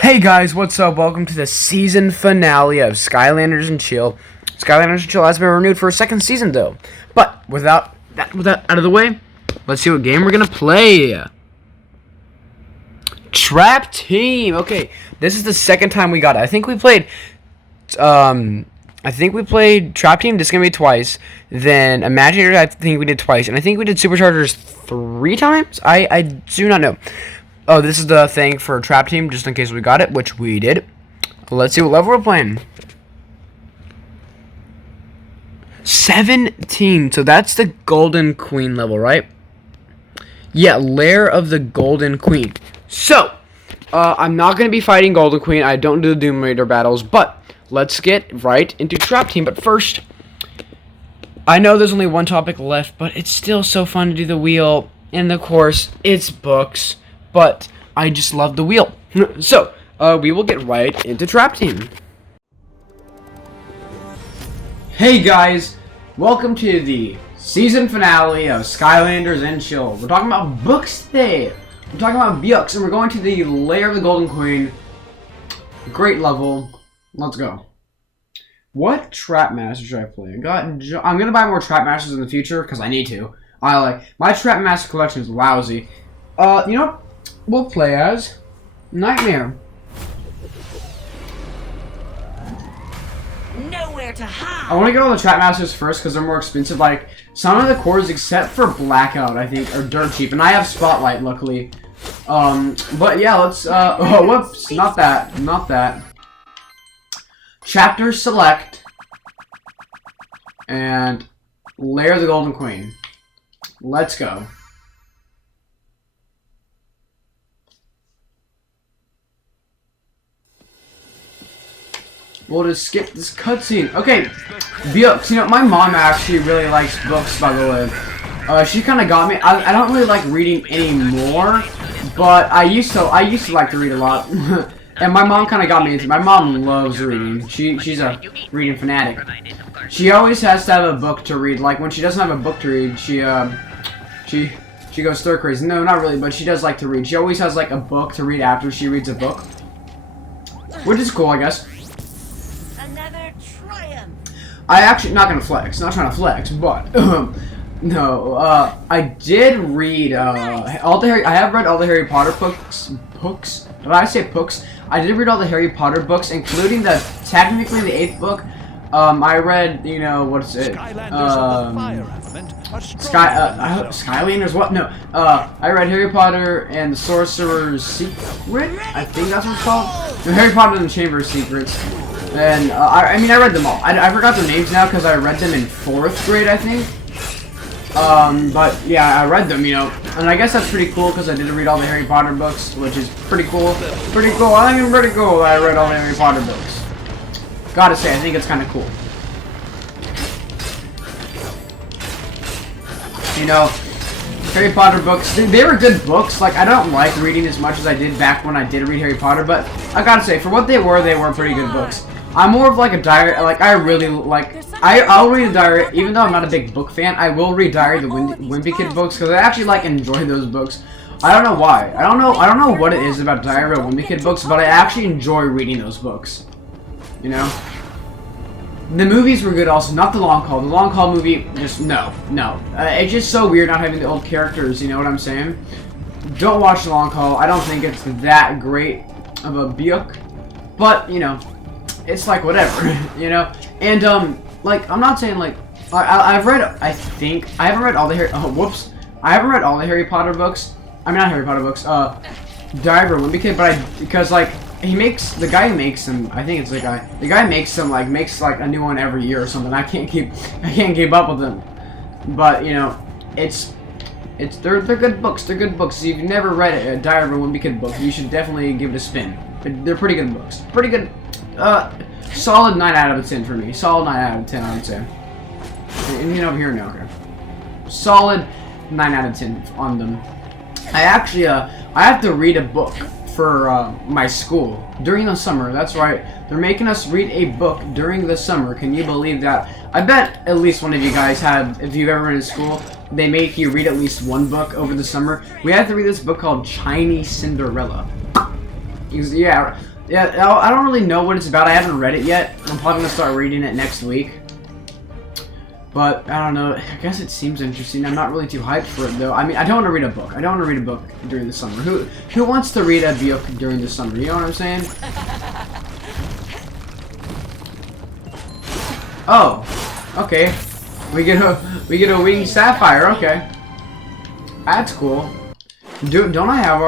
Hey guys, what's up? Welcome to the season finale of Skylanders and Chill. Skylanders and Chill has been renewed for a second season though. But without that out of the way, let's see what game we're gonna play. Trap Team. Okay, this is the second time we got it. I think we played Trap Team. This is gonna be twice. Then Imaginator, I think we did twice, and I think we did Superchargers 3 times. I do not know. Oh, this is the thing for Trap Team, just in case we got it, which we did. Let's see what level we're playing. 17. So that's the Golden Queen level, right? Yeah, Lair of the Golden Queen. So, I'm not going to be fighting Golden Queen. I don't do the Doom Raider battles, but let's get right into Trap Team. But first, I know there's only one topic left, but it's still so fun to do the wheel. And of course, it's books. But I just love the wheel. So, we will get right into Trap Team. Hey guys, welcome to the season finale of Skylanders and Chill. We're talking about books today. We're talking about books, and we're going to the Lair of the Golden Queen. Great level. Let's go. What Trap Master should I play? I'm gonna buy more Trap Masters in the future because I need to. My Trap Master collection is lousy. You know. We'll play as Nightmare. Nowhere to hide. I want to get all the Trap Masters first because they're more expensive. Like, some of the cores, except for Blackout, I think, are dirt cheap. And I have Spotlight, luckily. But yeah, let's, oh, whoops, not that. Chapter Select. And Lair of the Golden Queen. Let's go. We'll just skip this cutscene. Okay, books. You know, my mom actually really likes books, by the way. She kind of got me. I don't really like reading anymore, but I used to like to read a lot. And my mom kind of got me into it. My mom loves reading. She's a reading fanatic. She always has to have a book to read. Like, when she doesn't have a book to read, she goes stir crazy. No, not really, but she does like to read. She always has, like, a book to read after she reads a book, which is cool, I guess. I actually, not gonna flex, not trying to flex, but no, I did read I have read all the Harry Potter books. Did I say books? I did read all the Harry Potter books, including technically the 8th book. I read, you know, what's it? Skylanders. What? No. I read Harry Potter and the Sorcerer's Secret. I think that's what it's called. No, Harry Potter and the Chamber of Secrets. And, I mean, I read them all. I forgot their names now because I read them in 4th grade, I think. But, yeah, I read them, you know. And I guess that's pretty cool because I did read all the Harry Potter books, which is pretty cool. Pretty cool. I think it's pretty cool that I read all the Harry Potter books. Gotta say, I think it's kind of cool. You know, Harry Potter books, they were good books. Like, I don't like reading as much as I did back when I did read Harry Potter, but I gotta say, for what they were pretty good books. I'm more of like a diary, like, I really like, I'll read a diary, even though I'm not a big book fan, I will read Diary of the Wimpy Kid books, because I actually, like, enjoy those books. I don't know why. I don't know what it is about Diary of the Wimpy Kid books, but I actually enjoy reading those books. You know? The movies were good also, not the Long Haul. The Long Haul movie, just, no. It's just so weird not having the old characters, you know what I'm saying? Don't watch the Long Haul. I don't think it's that great of a book, but, you know, it's like whatever, you know? And, like, I'm not saying, like, I've read, I haven't read all the I haven't read all the Harry Potter books. I mean, not Harry Potter books, Diary of a Wimpy Kid, but because, like, the guy who makes them, I think it's the guy makes them, like, like, a new one every year or something. I can't keep up with them. But, you know, they're good books. They're good books. If you've never read a Diary of a Wimpy Kid book, you should definitely give it a spin. They're pretty good books. Pretty good. Solid 9 out of 10 for me. Solid 9 out of 10, I would say. Anything over here? No, okay. Solid 9 out of 10 on them. I actually, I have to read a book for my school during the summer. That's right. They're making us read a book during the summer. Can you believe that? I bet at least one of you guys have, if you've ever been in school, they make you read at least one book over the summer. We have to read this book called Chinese Cinderella. Yeah, I don't really know what it's about. I haven't read it yet. I'm probably gonna start reading it next week. But I don't know. I guess it seems interesting. I'm not really too hyped for it though. I mean, I don't want to read a book. I don't want to read a book during the summer. Who wants to read a book during the summer? You know what I'm saying? Oh, okay. We get a winged sapphire. Okay, that's cool. Do I have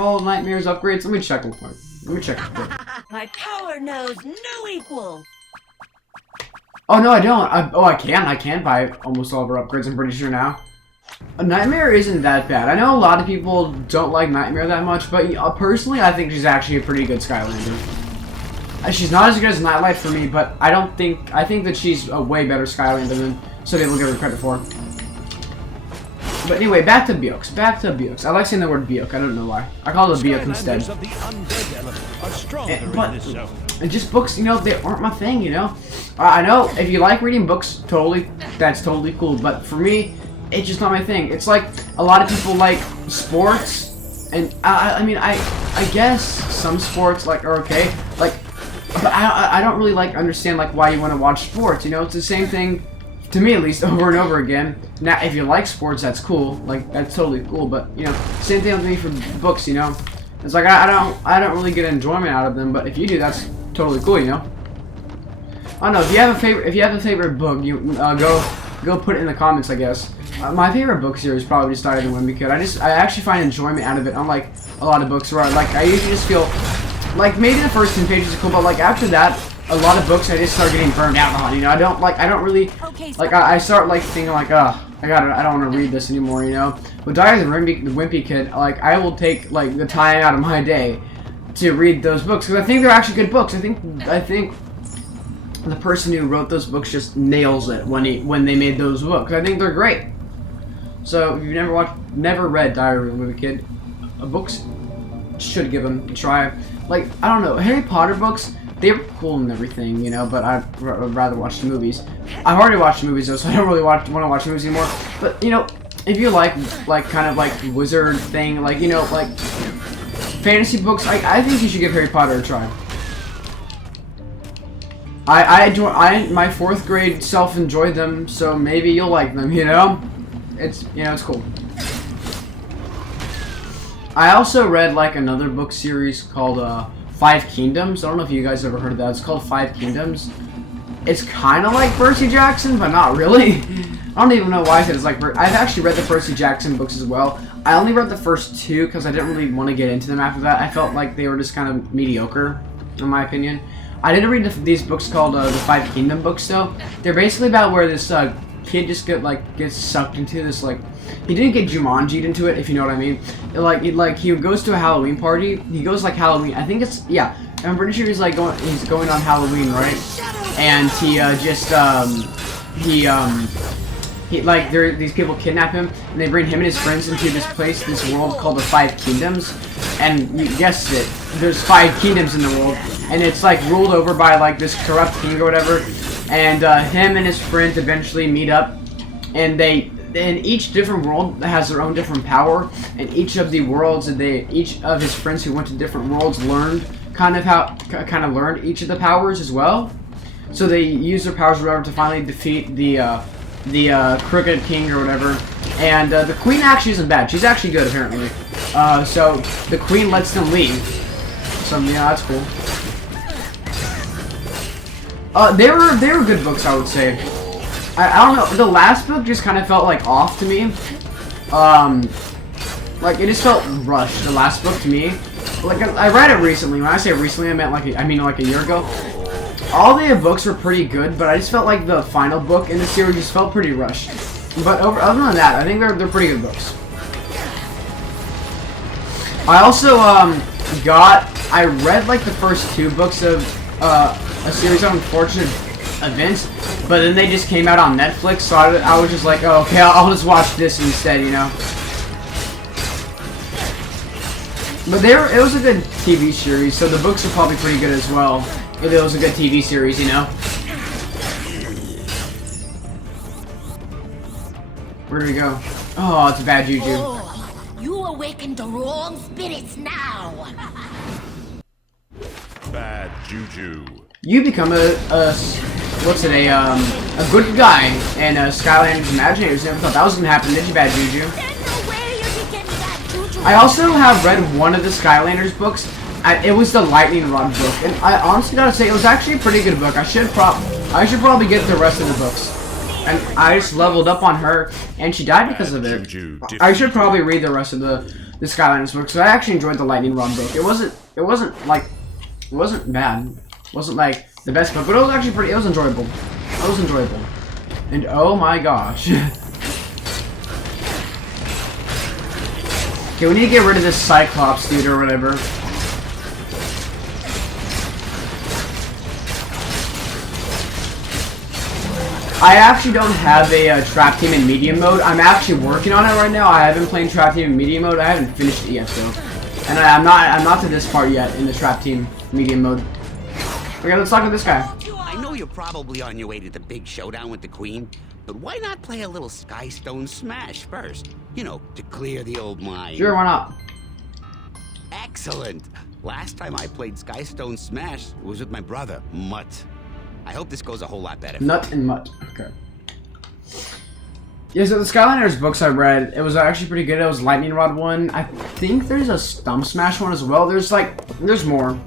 all nightmares upgrades? Let me check real quick. My power knows no equal. Oh no, I don't. I can buy almost all of her upgrades. I'm pretty sure now. A Nightmare isn't that bad. I know a lot of people don't like Nightmare that much, but personally, I think she's actually a pretty good Skylander. She's not as good as Nightlight for me, but I think that she's a way better Skylander than some people give her credit for. But anyway, back to Beokes. I like saying the word Beok. I don't know why. I call it a Beok instead. And just books, you know, they aren't my thing, you know. I know if you like reading books, that's totally cool. But for me, it's just not my thing. It's like a lot of people like sports, and I mean, I guess some sports are okay. Like, but I don't really understand why you want to watch sports. You know, it's the same thing. To me, at least, over and over again. Now, if you like sports, that's cool. That's totally cool. But you know, same thing with me for books. You know, it's like I don't really get enjoyment out of them. But if you do, that's totally cool. You know. I don't know. If you have a favorite book, you go put it in the comments. I guess my favorite book series probably just started in Wimpy Kid. I actually find enjoyment out of it. Unlike a lot of books where I usually just feel maybe the first 10 pages are cool, but after that. A lot of books I just start getting burned out on, you know. I don't really I start thinking I don't want to read this anymore, you know. With Diary of the Wimpy Kid, I will take the time out of my day to read those books because I think they're actually good books. I think the person who wrote those books just nails it when they made those books. I think they're great. So if you've never read Diary of the Wimpy Kid, books should give them a try. I don't know, Harry Potter books. They were cool and everything, you know, but I'd rather watch the movies. I've already watched the movies though, so I don't really want to watch the movies anymore. But you know, if you like wizard thing, you know, fantasy books, I think you should give Harry Potter a try. My 4th grade self enjoyed them, so maybe you'll like them. You know, it's cool. I also read another book series called 5 Kingdoms. I don't know if you guys ever heard of that. It's called 5 Kingdoms. It's kind of like Percy Jackson, but not really. I don't even know why I said it's like I've actually read the Percy Jackson books as well. I only read the first 2 because I didn't really want to get into them after that. I felt like they were just kind of mediocre, in my opinion. I didn't read these books called the 5 Kingdom books, though. They're basically about where this kid just gets sucked into this he didn't get Jumanji'd into it, if you know what I mean. He goes to a Halloween party. He goes Halloween. I think it's I'm pretty sure he's going on Halloween, right? And these people kidnap him and they bring him and his friends into this world called the 5 Kingdoms. And you guessed it, there's 5 kingdoms in the world, and it's ruled over by this corrupt king or whatever. And him and his friends eventually meet up, and each different world has their own different power, and each of the worlds each of his friends who went to different worlds learned learned each of the powers as well. So they use their powers or whatever to finally defeat the crooked king or whatever. And the queen actually isn't bad. She's actually good apparently. So the queen lets them leave. So yeah, that's cool. They were good books, I would say. I don't know, the last book just kind of felt off to me. It just felt rushed, the last book to me. I read it recently. When I say recently, I mean a year ago. All the books were pretty good, but I just felt the final book in the series just felt pretty rushed. But other than that, I think they're pretty good books. I also I read the first 2 books of a series of unfortunate events, but then they just came out on Netflix, so I was just oh, okay, I'll just watch this instead, you know. But it was a good TV series, so the books are probably pretty good as well. If it was a good TV series, you know. Where do we go? Oh, it's a bad juju. Oh, you awakened the wrong spirits now. Juju. You become a good guy in Skylanders Imaginators. Never thought that was gonna happen, did you, Bad Juju? I also have read one of the Skylanders books. It was the Lightning Rod book, and I honestly gotta say it was actually a pretty good book. I should probably get the rest of the books. And I just leveled up on her, and she died because of it. I should probably read the rest of the Skylanders books. So I actually enjoyed the Lightning Rod book. It wasn't bad. It wasn't like the best book, but it was actually pretty. It was enjoyable. It was enjoyable. And oh my gosh. Okay, we need to get rid of this Cyclops dude or whatever. I actually don't have a Trap Team in medium mode. I'm actually working on it right now. I haven't played Trap Team in medium mode. I haven't finished it yet though, and I'm not to this part yet in the Trap Team medium mode. Okay, let's talk to this guy. I know you're probably on your way to the big showdown with the Queen, but why not play a little Skystone Smash first? You know, to clear the old mind. Sure, why not? Excellent. Last time I played Skystone Smash was with my brother, Mutt. I hope this goes a whole lot better. Nut and Mutt. Okay. Yeah, so the Skylanders books I read, it was actually pretty good. It was Lightning Rod one. I think there's a Stump Smash one as well. There's more.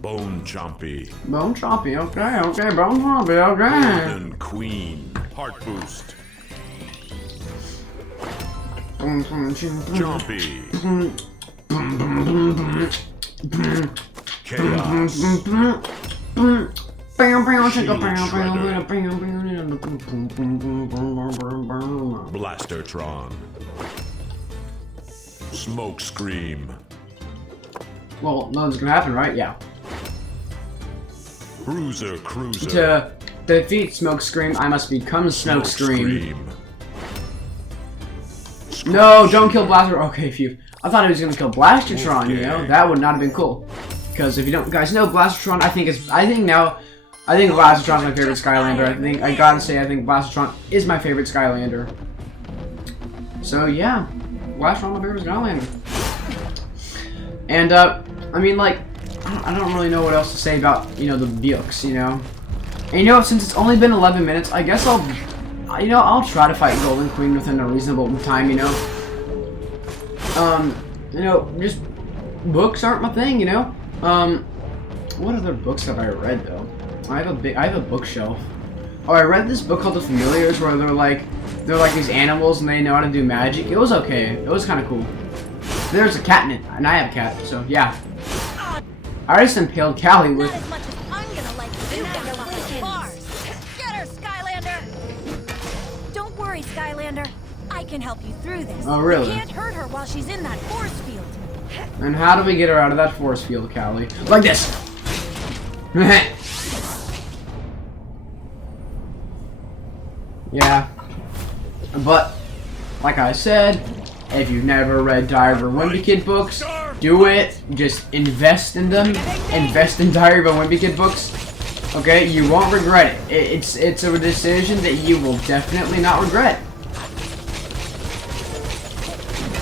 Bone Chompy. Bone Chompy, okay, Bone Chompy, okay. Golden Queen. Heart Boost. Chompy. Chaos. Blastertron. Smoke Scream. Well, nothing's gonna happen, right? Yeah. Cruiser. To defeat Smoke Scream, I must become Smoke Scream. No, don't kill Blaster. Okay, phew. I thought he was gonna kill Blastertron. You know, that would not have been cool. Because if you don't, guys know Blastertron, I think Blastertron's my favorite Skylander. I gotta say, I think Blastertron is my favorite Skylander. So yeah, Blastertron my favorite Skylander. And I mean, like, I don't really know what else to say about, you know, the books, you know. And you know, since it's only been 11 minutes, I guess I'll try to fight Golden Queen within a reasonable time, you know. You know, just books aren't my thing, you know. What other books have I read though? I have a bookshelf. Oh, I read this book called The Familiars, where they're like these animals and they know how to do magic. It was okay. It was kind of cool. There's a cat in it, and I have a cat, so yeah. I just impaled Callie with. Not as much as I'm gonna like you get bars. Get her, Skylander. Don't worry, Skylander. I can help you through this. Oh, really? You can't hurt her while she's in that force field. And how do we get her out of that force field, Callie? Like this. Yeah. But, like I said, if you've never read Diary of a Wimpy Kid books, do it. Just invest in them. Invest in Diary of a Wimpy Kid books. Okay, you won't regret it. It's a decision that you will definitely not regret.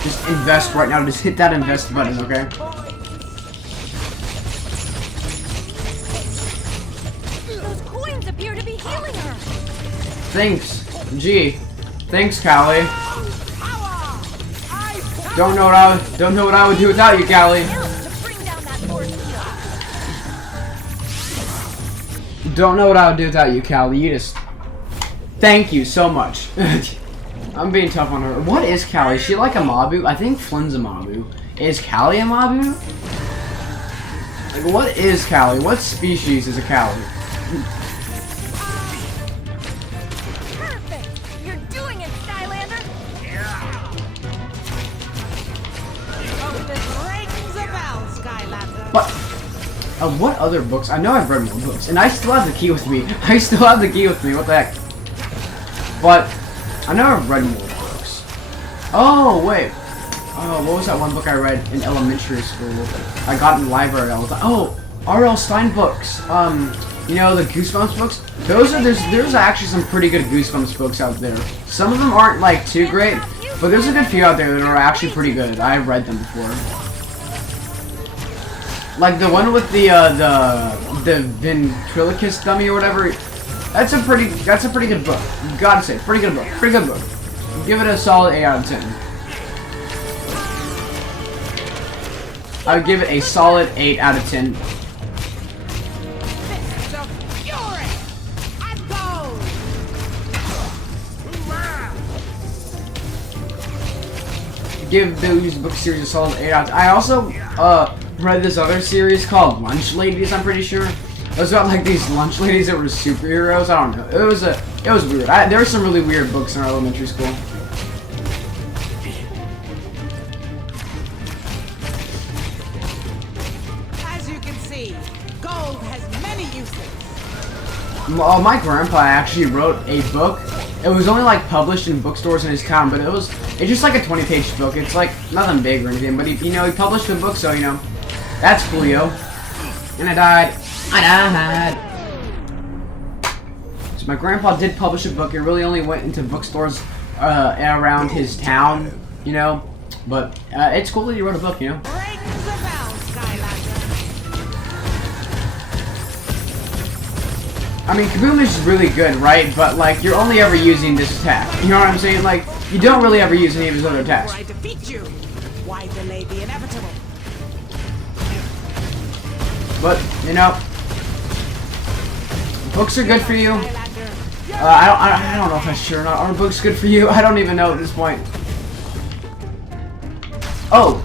Just invest right now. Just hit that invest button, okay? Those coins appear to be healing her. Thanks. Gee. Thanks, Callie. Don't know what I would do without you, Callie. Don't know what I would do without you, Callie. You just... Thank you so much. I'm being tough on her. What is Callie? Is she like a Mabu? I think Flynn's a Mabu. Is Callie a Mabu? Like, what is Callie? What species is a Callie? Perfect! You're doing it, Skylander! Yeah! Hope this rings a bell, Skylander. What other books? I know I've read more books, and I still have the key with me. I still have the key with me. What the heck? But I know I've read more books. Oh wait. Oh, what was that one book I read in elementary school? I got in the library all the time. Oh, R.L. Stein books. You know, the Goosebumps books. There's actually some pretty good Goosebumps books out there. Some of them aren't like too great, but there's a good few out there that are actually pretty good. I've read them before. Like the one with the ventriloquist dummy or whatever. That's a pretty good book. Gotta say, pretty good book. Pretty good book. Give it a solid 8 out of 10. I would give it a solid 8 out of 10. Give those book series a solid 8 out of 10. I also read this other series called Lunch Ladies, I'm pretty sure. It was about like these lunch ladies that were superheroes. I don't know. It was weird. There were some really weird books in our elementary school. As you can see, gold has many uses. Well, my grandpa actually wrote a book. It was only like published in bookstores in his town, but it's just like a 20-page book. It's like nothing big or anything, but he published a book, so that's cool, yo. And I died. So my grandpa did publish a book. It really only went into bookstores around his town, but it's cool that he wrote a book, Rings abound, Skylander. I mean, Kaboom is really good, right? But like, you're only ever using this attack. You know what I'm saying? Like, you don't really ever use any of his other attacks. Why defeat you? Why delay the inevitable? But books are good for you. I don't know if that's true or not. Are books good for you? I don't even know at this point. Oh.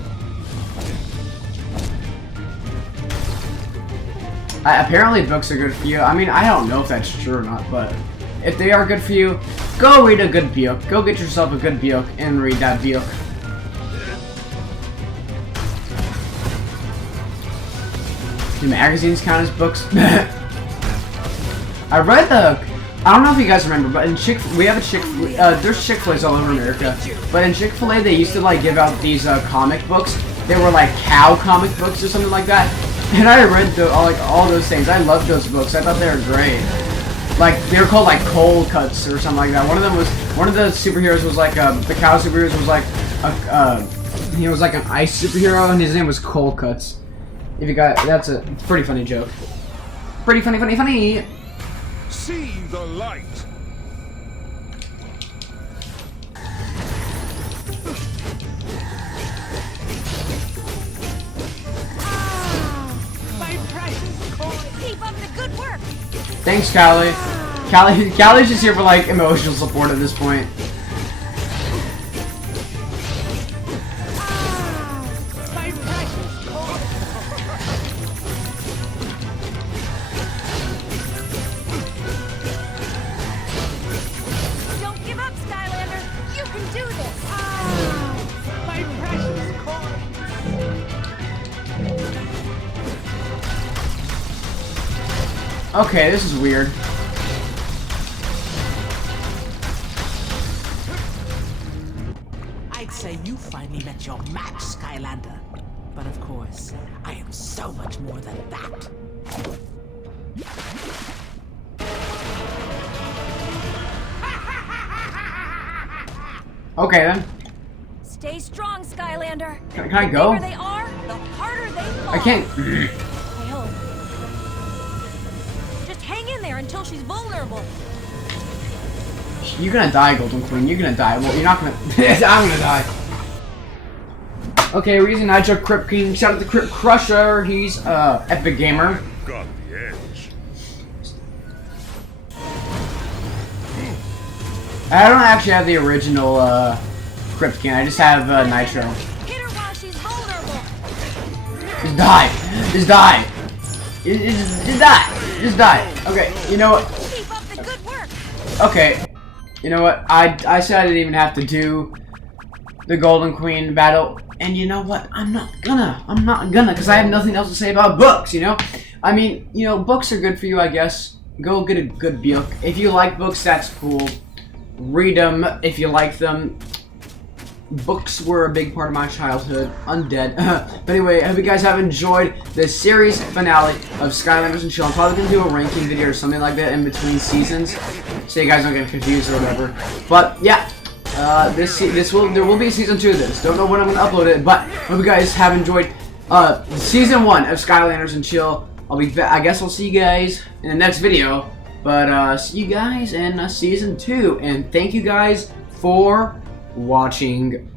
Apparently books are good for you. I mean, I don't know if that's true or not, but if they are good for you, go read a good book. Go get yourself a good book and read that book. Do magazines count as books? I read I don't know if you guys remember, but in we have there's Chick-fil-A's all over America. But in Chick-fil-A, they used to like give out these comic books. They were like cow comic books or something like that. And I read all those things. I loved those books. I thought they were great. Like they were called like cold cuts or something like that. One of the superheroes was like the cow superheroes was like he was like an ice superhero, and his name was Cold Cuts. If you got that's a pretty funny joke. Pretty funny. See the light. My precious coin. Keep up the good work. Thanks, Callie. Callie's just here for like emotional support at this point. My precious coin. Don't give up, Skylander. You can do this. My precious coin. Okay, this is weird. I'd say you finally met your match, Skylander. But of course, I am so much more than that. Okay then. Stay strong, Skylander. Can I go? The bigger they are, the harder they fall. I can't. I hope. Just hang in there until she's vulnerable. You're gonna die, Golden Queen. You're gonna die. Well, you're not gonna. I'm gonna die. Okay, reason I took Krypt King. Shout out to Krypt Krusher. He's epic gamer. Got the edge. I don't actually have the original Krypt King. I just have Nitro. Hit her while she's vulnerable. Just die. Just die. Just die. Just die. Okay. You know what? Keep up the good work. Okay. You know what? I said I didn't even have to do the Golden Queen battle, and you know what? I'm not gonna, because I have nothing else to say about books, I mean, books are good for you, I guess. Go get a good book. If you like books, that's cool. Read them if you like them. Books were a big part of my childhood. Undead. But anyway, I hope you guys have enjoyed the series finale of Skylanders and Chill. I'm probably gonna do a ranking video or something like that in between seasons, so you guys don't get confused or whatever. But yeah, there will be a season 2 of this. Don't know when I'm gonna upload it, but hope you guys have enjoyed season 1 of Skylanders and Chill. I guess I'll see you guys in the next video. But see you guys in season 2, and thank you guys for watching.